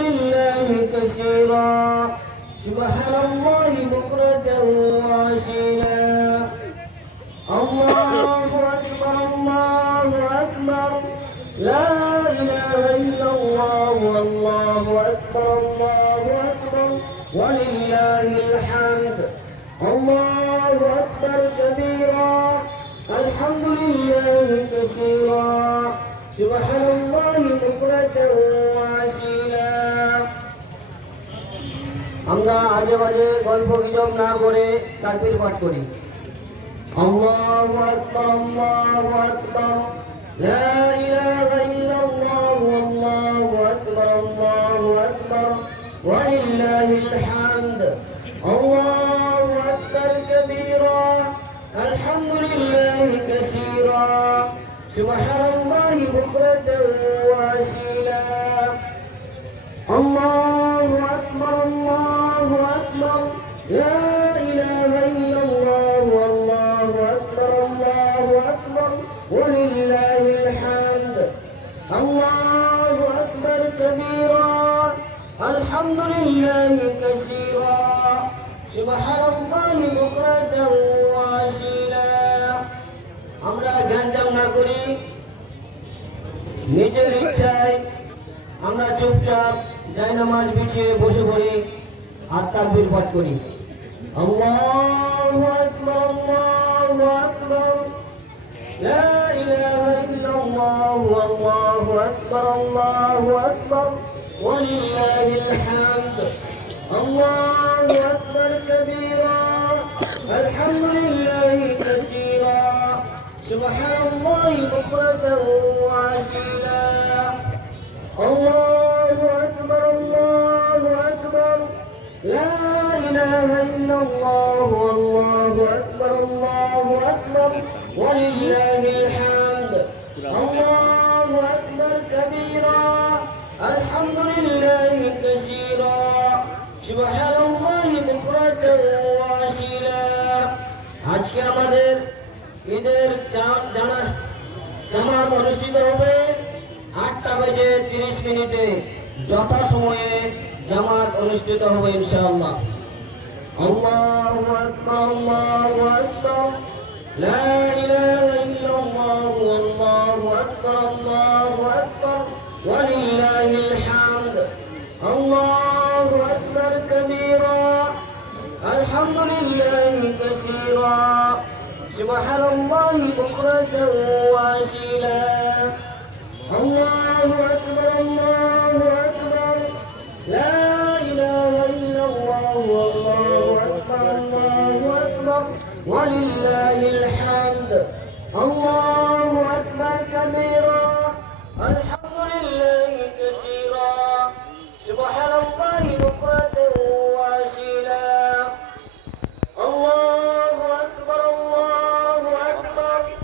لله كثيرا. سبحان الله بكرة وأصيلا. الله أكبر الله أكبر. لا إله إلا الله والله أكبر الله أكبر. ولله الحمد. الله أكبر كبيرا. الحمد لله كثيرا. سبحان الله بكرة আমরা আজে বাজে গল্প বিজব না করে তাকবির পাঠ করি। আল্লাহু আকবার আল্লাহু আকবার। লা ইলাহা ইল্লাল্লাহ, আল্লাহু আকবার আল্লাহু আকবার। সুবহানাল্লাহি لا إله إلا الله والله أكبر الله أكبر ولله الحمد الله أكبر كبيرا الحمد لله كثيرا سبحان الله بكرة وأصيلا আমরা জ্ঞান না করি নিজের ইচ্ছায় আমরা চুপচাপ যাই নামাজ বিছিয়ে বসে পড়ি আর তাকবির পাঠ করি الله أكبر الله أكبر. لا إله إلا الله والله أكبر الله أكبر. ولله الحمد. الله أكبر كبيرا. الحمد لله كثيرا. سبحان الله بكرة وعشيلا الله إلا الله والله أكبر الله أكبر ولله الحمد الله أكبر كبيرا الحمد لله كثيرا سبحان الله بكرة واسيلا আজকে আমাদের ঈদের জা- জানা জামাত অনুষ্ঠিত হবে আটটা বেজে তিরিশ মিনিটে যথা সময়ে জামাত অনুষ্ঠিত হবে ইনশাআল্লাহ الله أكبر الله أكبر. لا إله إلا الله والله أكبر الله أكبر. ولله الحمد. الله أكبر كبيرا. الحمد لله كثيرا. سبحان الله بكرة وأصيلا. الله أكبر. ولله الحمد. الله أكبر كبيرا. الحمد